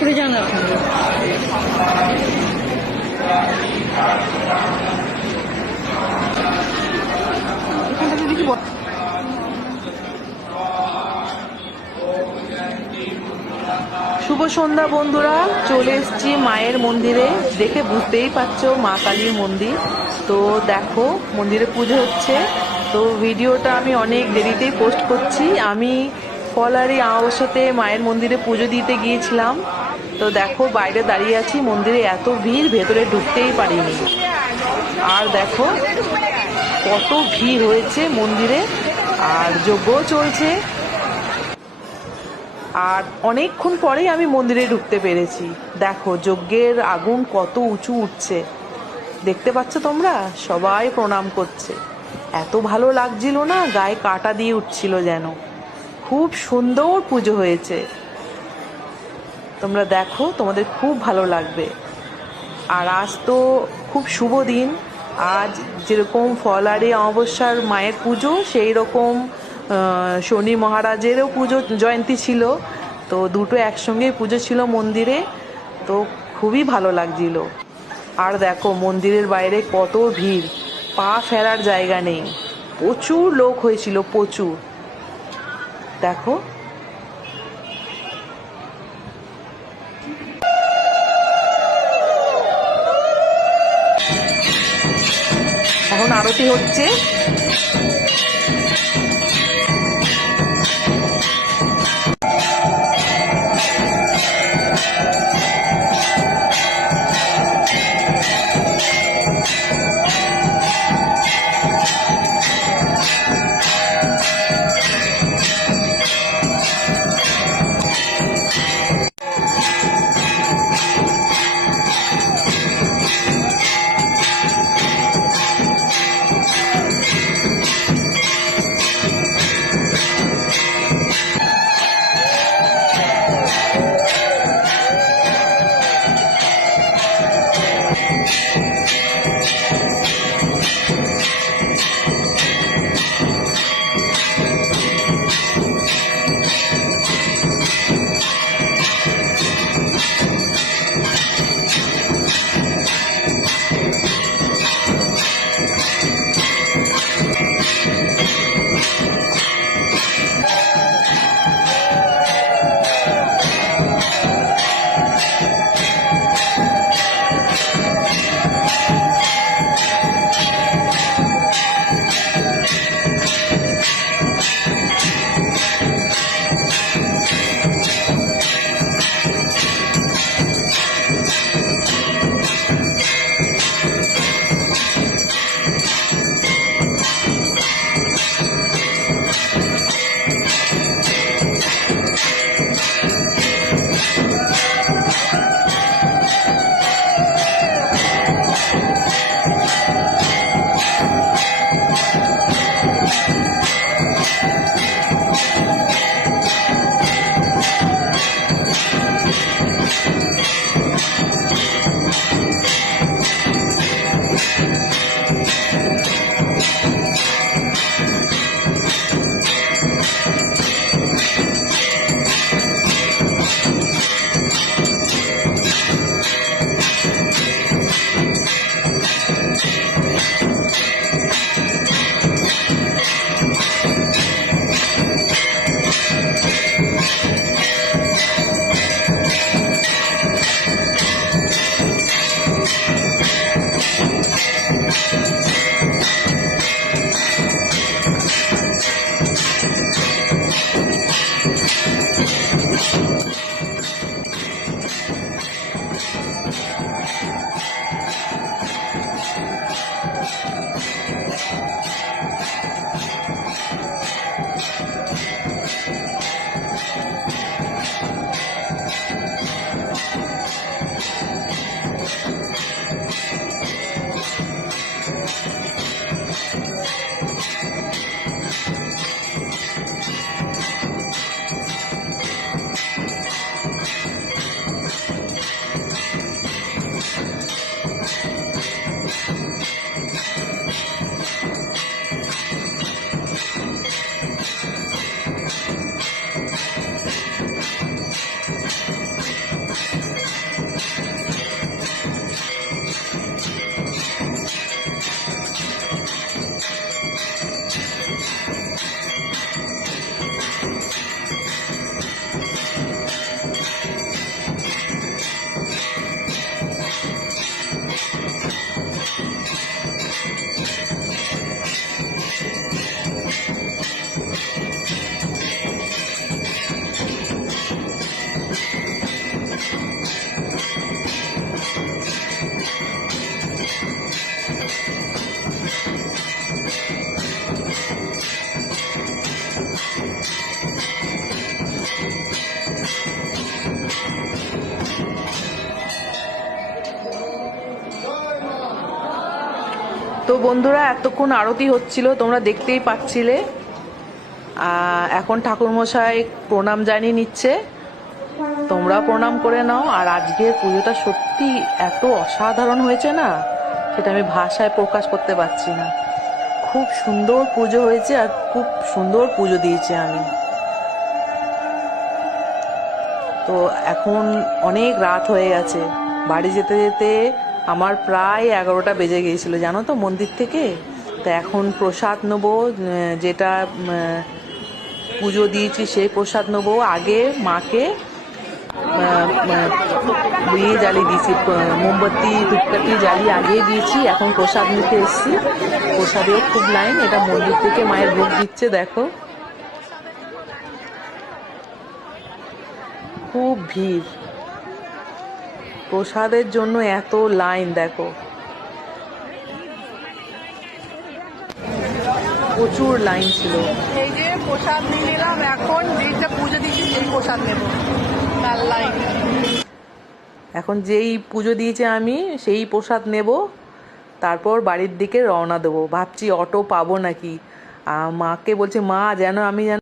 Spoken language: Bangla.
ভিতরে যান আপনারা। শুভ সন্ধ্যা বন্ধুরা, চলে এসেছি মায়ের মন্দিরে। দেখে বুঝতেই পারছো মা কালীর মন্দির। তো দেখো মন্দিরে পুজো হচ্ছে। তো ভিডিওটা আমি অনেক দেরিতেই পোস্ট করছি। আমি ফলারি আমাবস্যাতে মায়ের মন্দিরে পুজো দিতে গিয়েছিলাম। তো দেখো বাইরে দাঁড়িয়ে আছি, মন্দিরে এত ভিড়, ভেতরে ঢুকতেই পারিনি। আর দেখো কত ভিড় হয়েছে মন্দিরে, আর যজ্ঞও চলছে। আর অনেকক্ষণ পরেই আমি মন্দিরে ঢুকতে পেরেছি। দেখো যজ্ঞের আগুন কত উঁচু উঠছে, দেখতে পাচ্ছ তোমরা? সবাই প্রণাম করছে। এত ভালো লাগছিল না, গায়ে কাঁটা দিয়ে উঠছিল যেন। খুব সুন্দর পুজো হয়েছে। তোমরা দেখো, তোমাদের খুব ভালো লাগবে। আর আজ তো খুব শুভ দিন। আজ যেরকম ফলারি অমাবস্যার মায়ের পুজো, সেই রকম শনি মহারাজেরও পুজো জয়ন্তী ছিল। তো দুটো একসঙ্গেই পুজো ছিল মন্দিরে। তো খুবই ভালো লাগছিল। আর দেখো মন্দিরের বাইরে কত ভিড়, পা ফেরার জায়গা নেই। প্রচুর লোক হয়েছিল, প্রচুর। দেখো এখন আরতি হচ্ছে। তো বন্ধুরা, এতক্ষণ আরতি হচ্ছিল, তোমরা দেখতেই পাচ্ছিলে। এখন ঠাকুরমশাই প্রণাম জানিয়ে নিচ্ছে, তোমরা প্রণাম করে নাও। আর আজকের পুজোটা সত্যি এত অসাধারণ হয়েছে না, সেটা আমি ভাষায় প্রকাশ করতে পারছি না। খুব সুন্দর পুজো হয়েছে আর খুব সুন্দর পুজো দিয়েছি আমি। তো এখন অনেক রাত হয়ে গেছে, বাড়ি যেতে যেতে আমার প্রায় 11টা বেজে গিয়েছিল জানো তো, মন্দির থেকে। তো এখন প্রসাদ নেবো, যেটা পুজো দিয়েছি সেই প্রসাদ নেবো। আগে মাকে ইয়ে জ্বালিয়ে দিয়েছি, মোমবাতি ধূপকাঠি জ্বালিয়ে আগিয়ে দিয়েছি। এখন প্রসাদ নিতে এসেছি, প্রসাদেও খুব লাইন। এটা মন্দির থেকে মায়ের ভোগ দিচ্ছে, দেখো খুব ভিড়, প্রসাদের জন্য এত লাইন দেখো, প্রচুর লাইন ছিল। এই যে প্রসাদ নিয়ে নিলাম, এখন যেটা পুজো দিচ্ছি সেই প্রসাদ নেব, তার লাইন। এখন যেই পুজো দিয়েছে আমি সেই প্রসাদ নেব, তারপর বাড়ির দিকে রওনা দেবো। ভাবছি অটো পাবো নাকি। মাকে বলছি, মা যেন আমি যেন